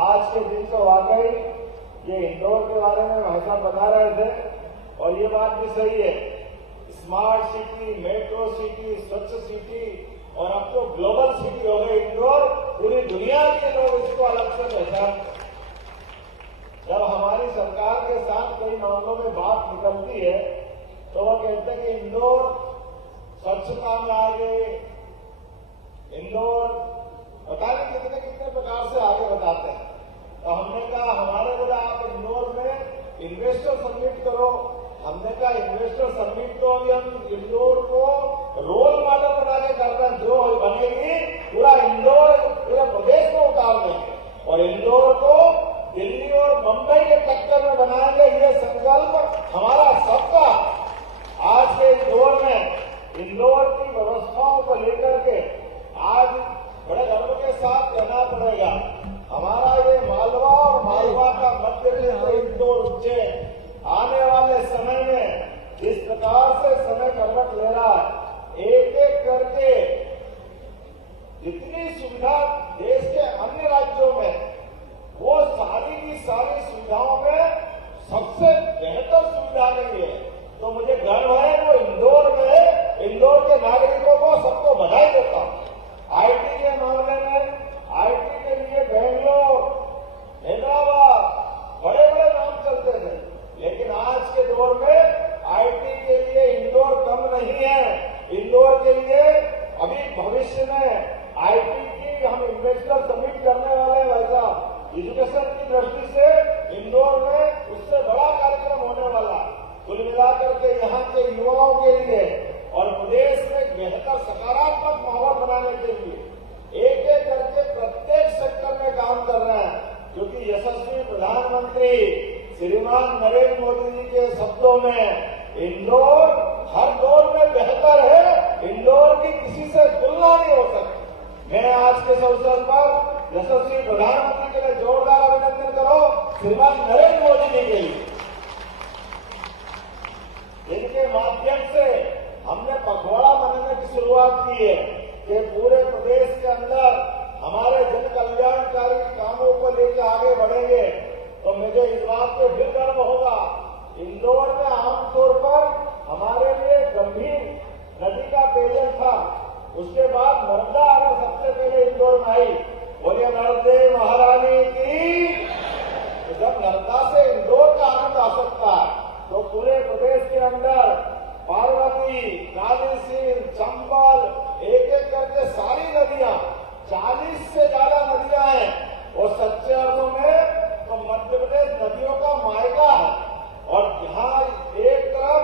आज के दिन तो वाकई ये इंदौर के बारे में भाई साहब बता रहे थे और ये बात भी सही है, स्मार्ट सिटी, मेट्रो सिटी, स्वच्छ सिटी और अब तो ग्लोबल सिटी हो गई इंदौर, पूरी दुनिया के लोग इसको अलग से पहचानते। जब हमारी सरकार के साथ कई मामलों में बात निकलती है तो वो कहते हैं कि इंदौर स्वच्छता में आगे, इंदौर पता नहीं कितने कितने प्रकार से आगे बताते हैं। तो हमने कहा हमारे बोला आप इंदौर में इन्वेस्टर समिट करो। हमने कहा इन्वेस्टर समिट तो अभी हम इंदौर को रोल मॉडल बना के कर रहे हैं, जो बनेगी पूरा इंदौर पूरे प्रदेश को उतार देंगे और इंदौर को दिल्ली और मुंबई के टक्कर में बनाएंगे। ये संकल्प हमारा सबका आज के दौर में इंदौर की व्यवस्थाओं को लेकर के आज बड़े गर्व के साथ कहना पड़ेगा, हमारा ये मालवा और मालवा का मध्य क्षेत्र इंदौर उज्जैन आने वाले समय में जिस प्रकार से समय करवट ले रहा है, एक एक करके जितनी सुविधा देश के अन्य राज्यों में वो सारी की सारी सुविधाओं में सबसे बेहतर सुविधा नहीं है। तो मुझे गर्व है वो इंदौर में इंदौर के नागरिकों को सबको बधाई देता हूं। आईटी के मामले में आईटी के लिए बेंगलोर, हैदराबाद बड़े बड़े नाम चलते थे, लेकिन आज के दौर में आईटी के लिए इंदौर कम नहीं है। इंदौर के लिए अभी भविष्य में आईटी की हम इन्वेस्टर समिट करने वाले हैं। वैसा एजुकेशन की दृष्टि से इंदौर में उससे बड़ा कार्यक्रम होने वाला। कुल मिलाकर के यहाँ के युवाओं के लिए और प्रदेश में बेहतर सकारात्मक माहौल बनाने के लिए एक एक करके प्रत्येक सेक्टर में काम कर रहे हैं, क्योंकि यशस्वी प्रधानमंत्री श्रीमान नरेंद्र मोदी जी के शब्दों में इंदौर हर दौर में बेहतर है, इंदौर की किसी से तुलना नहीं हो सकती। मैं आज के इस अवसर पर यशस्वी प्रधानमंत्री के लिए जोरदार अभिनंदन करो श्रीमान नरेंद्र मोदी जी के लिए, जिनके माध्यम से हमने पखवाड़ा मनाने की शुरुआत की है कि पूरे प्रदेश के अंदर हमारे जन कल्याणकारी कामों को लेकर आगे बढ़ेंगे। तो मुझे इस बात पे फिर गर्व होगा, इंदौर में आमतौर पर हमारे लिए गंभीर नदी का पेयजल था, उसके बाद नर्मदा अगर सबसे पहले इंदौर में आई, बोलिए नर्मदे महारानी की। तो जब नर्मदा से इंदौर का आनंद आ सकता है तो पूरे प्रदेश के अंदर पार्वती, कालीसिंध, चंबल एक एक करके सारी नदियां 40 से ज्यादा नदियां हैं और सच्चे अर्थों में तो मध्य प्रदेश नदियों का मायका है। और जहां एक तरफ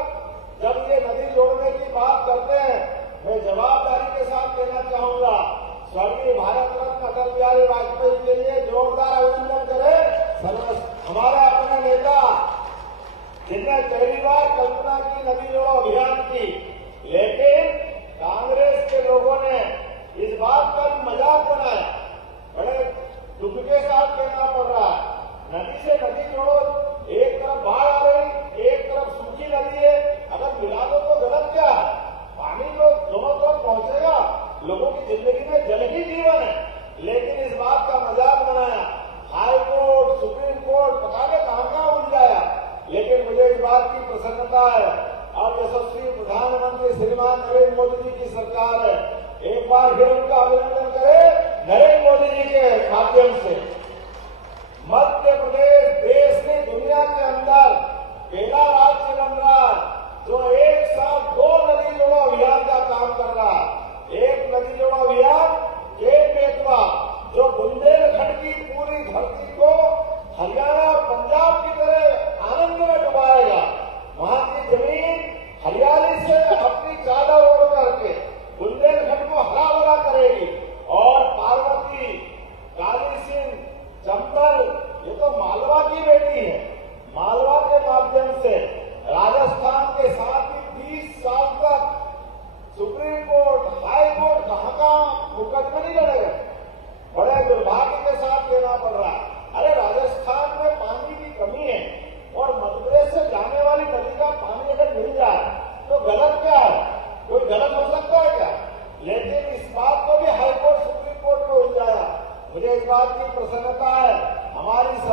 जब ये नदी जोड़ने की बात करते हैं, मैं जवाबदारी के साथ कहना चाहूंगा, स्वर्गीय भारत रत्न अटल बिहारी वाजपेयी के लिए जोरदार अभिनंदन करें। हमारे अपने नेता जिनने पहली बार कल्पना की नदी जोड़ो अभियान की, लेकिन कांग्रेस के लोगों ने इस बात का मजाक बनाया। बड़े दुख के साथ कहना पड़ रहा है, नदी से नदी जोड़ो, एक तरफ बाढ़ आ रही, एक तरफ सूखी नदी है, अगर मिला दो तो गलत क्या है? पानी तो दोनों तरफ पहुंचेगा, लोगों की जिंदगी में जल ही जीवन है। लेकिन इस बात का मजाक बनाया, हाई कोर्ट, सुप्रीम कोर्ट पता नहीं कहां उलझाया। लेकिन मुझे इस बात की प्रसन्नता है, अब यशस्वी प्रधानमंत्री श्रीमान नरेंद्र मोदी जी की सरकार है। एक बार फिर उनका अभिनंदन करें नरेंद्र मोदी जी के माध्यम से। मध्य प्रदेश देश की दुनिया के अंदर पहला राज्य बन रहा जो एक साथ 2 नदी जोड़ो अभियान का काम कर रहा है। एक नदी जोड़ो अभियान केन बेतवा जो बुंदेलखंड की पूरी धरती को हरियाणा और पंजाब की तरह आनंद में डुबाएगा। वहां की जमीन हरियाली से अपनी चादर ओढ़ करके बुंदेलखंड को हरा भरा करेगी और पार्वती, कालीसिंध,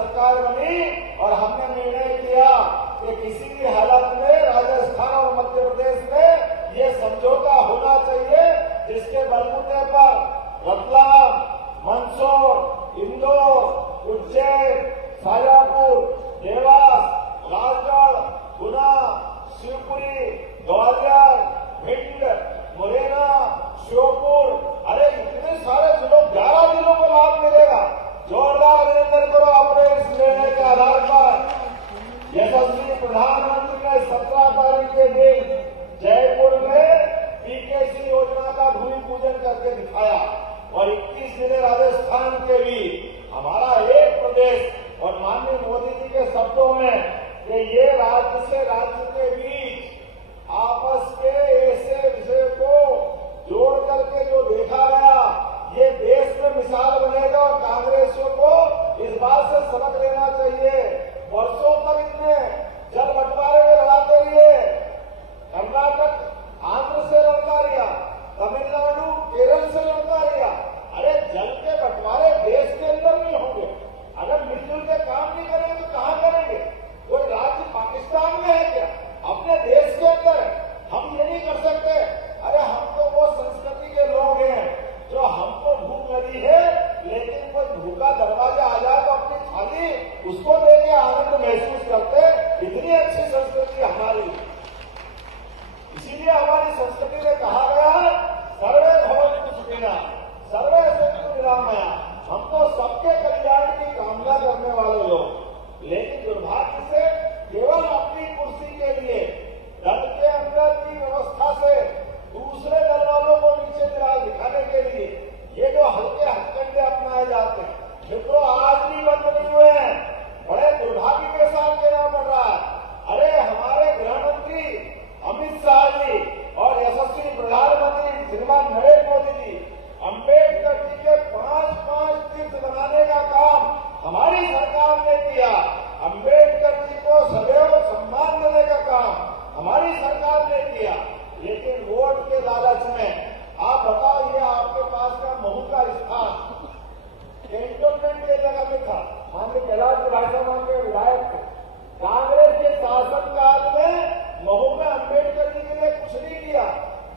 सरकार बनी और हमने निर्णय किया कि किसी भी हालत में राजस्थान और मध्य प्रदेश में ये समझौता होना चाहिए, जिसके बलबूते पर रतलाम, मंदसौर, इंदौर, उज्जैन, शाजापुर, देवास, राजगढ़, गुना, शिवपुरी, ग्वालियर, भिंड, मुरैना, श्योपुर, अरे इतने सारे जिलों, 11 जिलों को लाभ मिलेगा। जोरदार अभिनंदन करो अपने इस निर्णय के आधार पर। यशस्वी प्रधानमंत्री ने 17 तारीख के दिन जयपुर में पीकेसी योजना का भूमि पूजन करके दिखाया और 21 जिले राजस्थान के भी हमारा एक प्रदेश और माननीय मोदी जी के शब्दों में कि ये राज्य से राज्य के बीच आपस के ऐसे विषय को जोड़ करके जो देखा गया, ये देश में मिसाल बनेगा और कांग्रेसियों को इस बात से सबक लेना चाहिए। वर्षों तक इतने जल बंटवारे में लड़ाते रहे, कर्नाटक आंध्र से लड़ता रहा, तमिलनाडु केरल से लड़ता रहा। अरे जल के बंटवारे देश के अंदर नहीं होंगे, अगर मिलजुल के काम नहीं करेंगे तो कहां करेंगे? कोई राज्य पाकिस्तान में है क्या? अपने देश के अंदर है। हम ये नहीं कर सकते। अरे हम तो वो संस्कृति के लोग हैं जो हमको भूख लगी है, लेकिन कोई भूखा दरवाजा आ जाए तो अपनी थाली उसको देके आनंद महसूस करते। इतनी अच्छी संस्कृति हमारी। इसीलिए हमारी संस्कृति में कहा गया है सर्वे भवन्तु सुखिनः, सर्वे सन्तु निरामया। हम तो सबके कल्याण की कामना करने वाले लोग, लेकिन दुर्भाग्य से केवल अपनी कुर्सी के लिए दल के अंदर की व्यवस्था से दूसरे दल वालों को नीचे दिखाने के लिए ये जो हल्के हथकंडे अपनाए जाते हैं, मित्रों आज भी बंद नहीं हुए हैं। बड़े दुर्भाग्य के साथ कहना पड़ रहा है। अरे हमारे गृह मंत्री अमित शाह जी और यशस्वी प्रधानमंत्री श्रीमान नरेंद्र मोदी जी अम्बेडकर जी के 5-5 तीर्थ बनाने का काम हमारी सरकार ने किया। अम्बेडकर जी को सदैव सम्मान देने का काम हमारी सरकार ने किया। लेकिन वोट के लालच में आप बताओ, ये आपके पास का महू का स्थान कैंटोनमेंट के जगह में था, माननीय कैलाश विधानसभा के विधायक थे। कांग्रेस के शासनकाल में महू में अम्बेडकर जी के लिए कुछ नहीं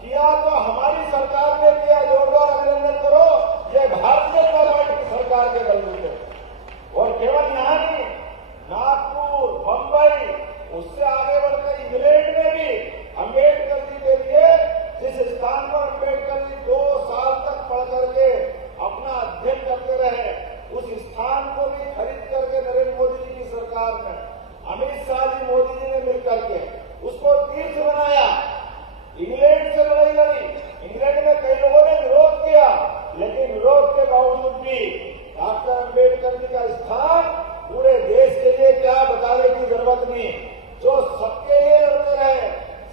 किया तो हमारी सरकार ने किया। जोरदार अभिनंदन करो ये भारतीय जनता पार्टी की सरकार के बलबूते। और केवल यहाँ नहीं, नागपुर, बंबई, उससे आगे बढ़कर इंग्लैंड में भी अम्बेडकर जी के लिए जिस स्थान पर अम्बेडकर जी 2 साल तक पढ़ करके अपना अध्ययन करते रहे, उस स्थान को भी खरीद करके नरेंद्र मोदी जी की सरकार ने, अमित शाह जी मोदी जी ने मिलकर के उसको तीर्थ बनाया। इंग्लैंड से लड़ाई लड़ी, इंग्लैंड में कई लोगों ने विरोध किया, लेकिन विरोध के बावजूद भी डॉक्टर अम्बेडकर जी का स्थान पूरे देश के लिए क्या बताने की जरूरत नहीं, जो सबके लिए लड़ते रहे।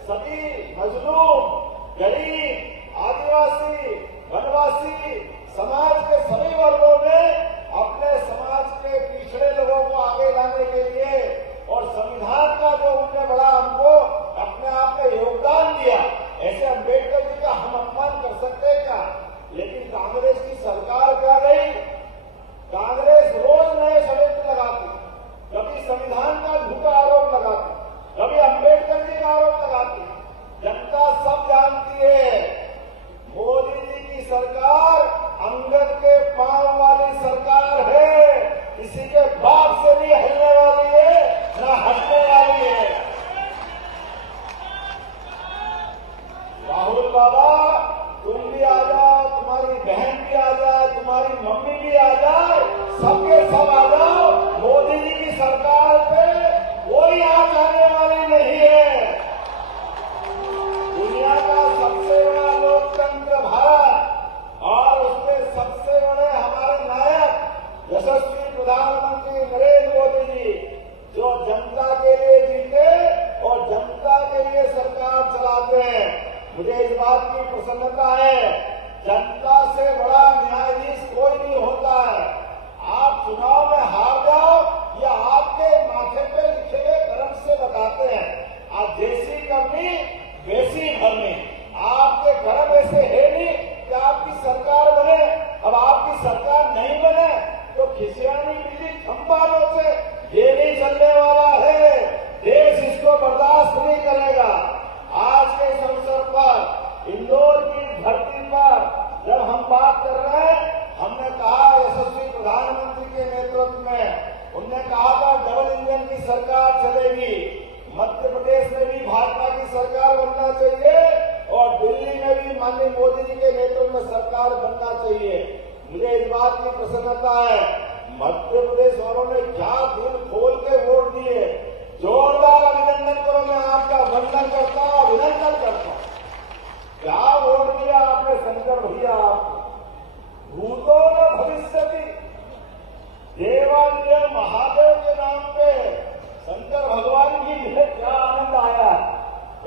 सभी मजलूम, गरीब, आदिवासी, वनवासी समाज के सभी वर्गों ने अपने समाज के पिछड़े लोगों को आगे लाने के लिए और संविधान का जो उनने बड़ा हमको अपने आप में योगदान दिया, ऐसे अम्बेडकर जी का हम अपमान कर सकते हैं क्या? लेकिन कांग्रेस की सरकार क्या गई, कांग्रेस रोज नए षड्यंत्र लगाती, कभी संविधान का झूठा आरोप लगाती, कभी अम्बेडकर जी का आरोप लगाती। जनता सब जानती है मोदी जी की सरकार अंगद के पांव वाली सरकार है, किसी के बाप से नहीं हिलने वाली है, न हटने वाली है। राहुल बाबा तुम भी आ जाओ, तुम्हारी बहन भी आ जाए, तुम्हारी मम्मी भी आ जाए, सबके सब आ जाओ। मोदी जी की सरकार पे कोई आंच आने वाली नहीं है। दुनिया का सबसे बड़ा लोकतंत्र भारत और उसके सबसे बड़े हमारे नायक यशस्वी प्रधानमंत्री नरेंद्र मोदी जी, जो जनता के लिए जीते और जनता के लिए सरकार चलाते हैं। मुझे इस बात की प्रसन्नता है, जनता से बड़ा न्यायाधीश कोई नहीं होता है। आप चुनाव में हार जाओ या आपके माथे पे लिखे हुए कर्म से बताते हैं, आप जैसी करनी वैसी भरनी। आपके कर्म ऐसे है नहीं कि आपकी सरकार बने। अब आपकी सरकार नहीं बने तो खिसियानी बिजली खंबालों से सरकार चलेगी, मध्य प्रदेश में भी भाजपा की सरकार बनना चाहिए और दिल्ली में भी माननीय मोदी जी के नेतृत्व में सरकार बनना चाहिए। मुझे इस बात की प्रसन्नता है, मध्य प्रदेश वालों ने क्या दिल खोल के वोट दिए। जोरदार अभिनंदन करो, मैं आपका वंदन करता हूं, अभिनंदन करता हूं। क्या वोट दिया आपने शंकर भैया, भूतो न भविष्य की देवालय महादेव के नाम पे शंकर भगवान की मुझे क्या आनंद आया।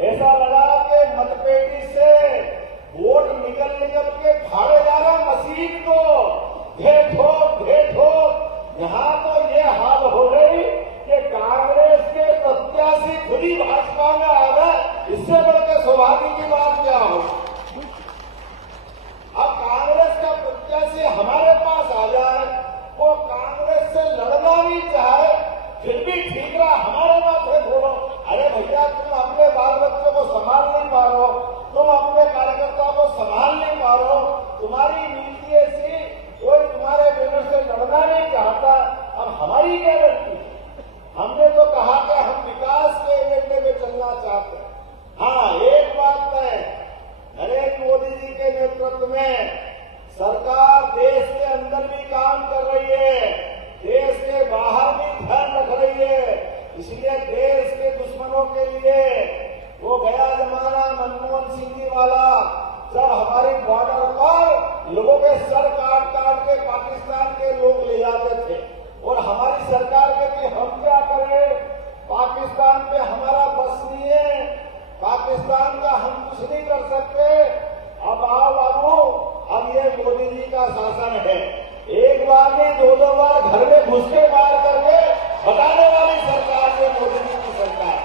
ऐसा लगा कि मतपेटी से वोट निकल निकल के फाड़े जा रहा मशीन को, घेठो। यहाँ तो ये हाल हो गई कि कांग्रेस के प्रत्याशी खुद ही भाजपा में आ गए। इससे बढ़कर सौभाग्य की बात क्या हो। अब कांग्रेस का प्रत्याशी हमारे पास आ जाए, वो कांग्रेस से लड़ना नहीं चाहे, फिर भी ठीक रहा, हमारे माथे बोलो। अरे भैया, तुम अपने बाल बच्चों को संभाल नहीं पा रहे हो, तुम अपने कार्यकर्ताओं को संभाल नहीं पा रहे हो, तुम्हारी नीति ऐसी, कोई तुम्हारे बेनर से लड़ना नहीं चाहता। अब हमारी क्या गलती? हमने तो कहा कि हम विकास के एजेंडे में चलना चाहते हैं। हाँ, एक बात है, नरेंद्र मोदी जी के नेतृत्व में सरकार देश के अंदर भी काम कर रही है, देश के बाहर भी ध्यान रख रही है। इसलिए देश के दुश्मनों के लिए वो गया जमाना मनमोहन सिंह जी वाला, जब हमारी बॉर्डर पर लोगों के सर काट के पाकिस्तान के लोग ले जाते थे, और हमारी सरकार के कि हम क्या करें, पाकिस्तान पे हमारा बस नहीं है, पाकिस्तान का हम कुछ नहीं कर सकते। अब आओ बाबू, अब ये मोदी जी का शासन है, एक बार नहीं दो बार घर में घुस के मार करके बताने वाली सरकार है मोदी जी की सरकार।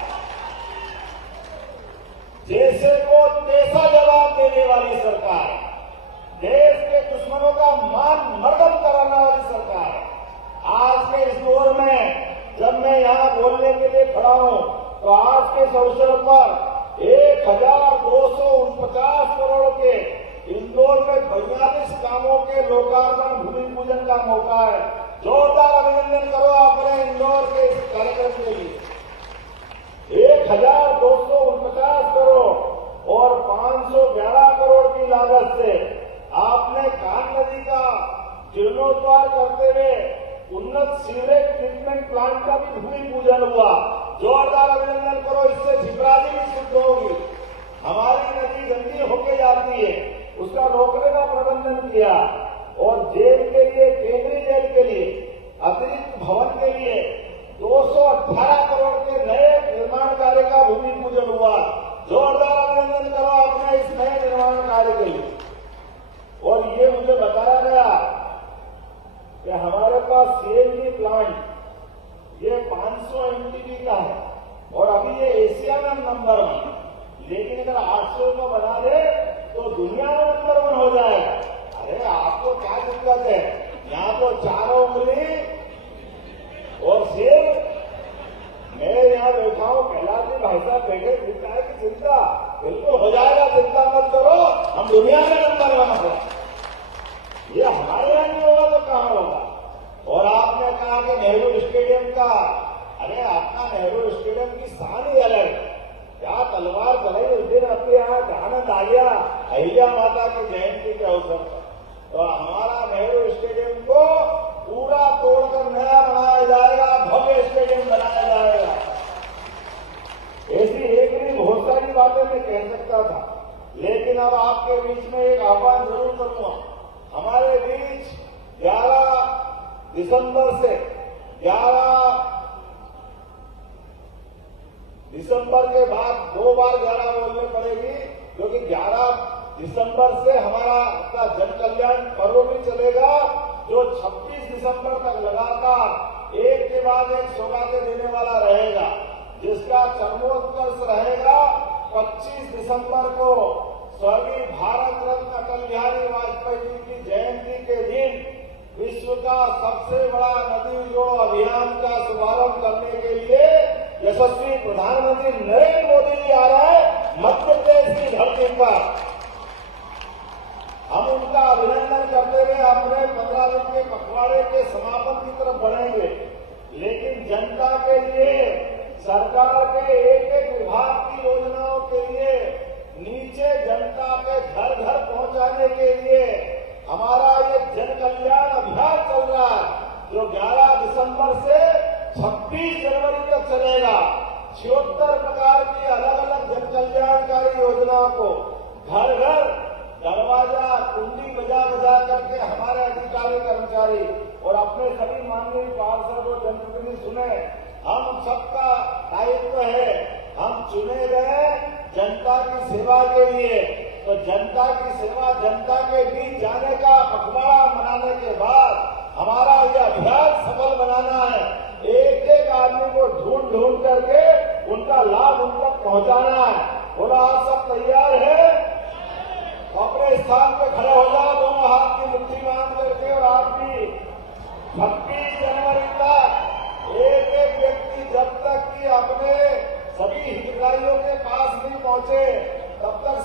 जैसे को तैसा जवाब देने वाली सरकार, देश के दुश्मनों का मान मर्दन कराने वाली सरकार। आज के इस दौर में जब मैं यहाँ बोलने के लिए खड़ा हूँ, तो आज के इस अवसर पर 1249 करोड़ के इंदौर में 42 कामों के लोकार्पण भूमि पूजन का मौका है। जोरदार अभिनंदन करो अपने इंदौर के इस कार्यक्रम के लिए। 1249 करोड़ और 511 करोड़ की लागत से आपने कान नदी का जीर्णोद्धार करते हुए उन्नत सीवरेज ट्रीटमेंट प्लांट का भी भूमि पूजन हुआ। जोरदार अभिनंदन करो, इससे छिपराजी भी शुद्ध होगी। हमारी नदी गंदी होके जाती है, उसका रोकने का प्रबंधन किया, और जेल के लिए, केंद्रीय जेल के लिए, अतिरिक्त भवन के लिए 218 करोड़ के नए निर्माण कार्य का भूमि पूजन हुआ। जोरदार अभिनंदन करो अपने इस नए निर्माण कार्य के लिए। और ये मुझे बताया गया कि हमारे पास सीएनजी प्लांट ये 500 MTP का है, और अभी ये एशिया में नंबर 1, लेकिन अगर 800 का बना दे तो दुनिया में नंबर 1 हो जाएगा। अरे आपको क्या दिक्कत है, यहाँ तो 4 उंगली और सिर। मैं यहाँ बैठा हूँ, कैलाश जी भाई साहब बैठे, चिंता है कि चिंता बिल्कुल हो जाएगा, चिंता मत करो, हम दुनिया में नंबर 1 हो। ये हमारे यहाँ नहीं होगा तो कहाँ होगा। और आपने कहा कि नेहरू स्टेडियम का, अरे अपना नेहरू स्टेडियम की शान ही अलग, क्या तलवार चलाई उस दिन अपने यहाँ आनंद आ गया अहिल्या माता की जयंती के अवसर पर। तो हमारा नेहरू स्टेडियम को पूरा तोड़कर नया बनाया जाएगा, भव्य स्टेडियम बनाया जाएगा। ऐसी एक नहीं बहुत सारी बातें मैं कह सकता था, लेकिन अब आपके बीच में एक आह्वान जरूर करूंगा। हमारे बीच 11 दिसंबर से 11 दिसंबर के बाद 2 बार 11 बोलने पड़ेगी, क्योंकि 11 दिसंबर से हमारा अपना जन कल्याण पर्व भी चलेगा, जो 26 दिसंबर तक लगातार एक के बाद एक सौगातें देने वाला रहेगा, जिसका चरमोत्कर्ष रहेगा 25 दिसंबर को स्वर्गीय भारत रत्न अटल बिहारी वाजपेयी जी की जयंती के दिन विश्व का सबसे बड़ा नदी जोड़ो अभियान का शुभारंभ करने के लिए यशस्वी प्रधानमंत्री नरेंद्र मोदी जी आ रहे हैं मध्य प्रदेश की धरती पर। हम उनका अभिनंदन करते हुए अपने 15 दिन के पखवाड़े के समापन की तरफ बढ़ेंगे। लेकिन जनता के लिए सरकार के एक एक विभाग की योजनाओं के लिए नीचे जनता के घर घर पहुंचाने के लिए हमारा ये जन कल्याण अभियान चल रहा है, जो 11 दिसंबर से 26 जनवरी तक चलेगा। 76 प्रकार की अलग अलग जन कल्याणकारी योजनाओं को घर घर दरवाजा कुंडी बजा बजा करके हमारे अधिकारी कर्मचारी और अपने सभी माननीय पार्षद और जनप्रतिनिधि सुने, हम सबका दायित्व है, हम चुने गए जनता की सेवा के लिए, तो जनता की सेवा जनता के बीच जाने का पखवाड़ा मनाने के बाद हमारा ये अभियान सफल बनाना है। एक एक आदमी को ढूंढ ढूंढ करके उनका लाभ उन तक पहुंचाना है। बोला आप सब तैयार हैं? अपने स्थान पे खड़े हो जाओ, दोनों हाथ की मुट्ठी बांध करके, और आप भी 26 जनवरी तक एक एक व्यक्ति जब तक कि अपने सभी हितग्राहियों के पास नहीं पहुंचे तब तक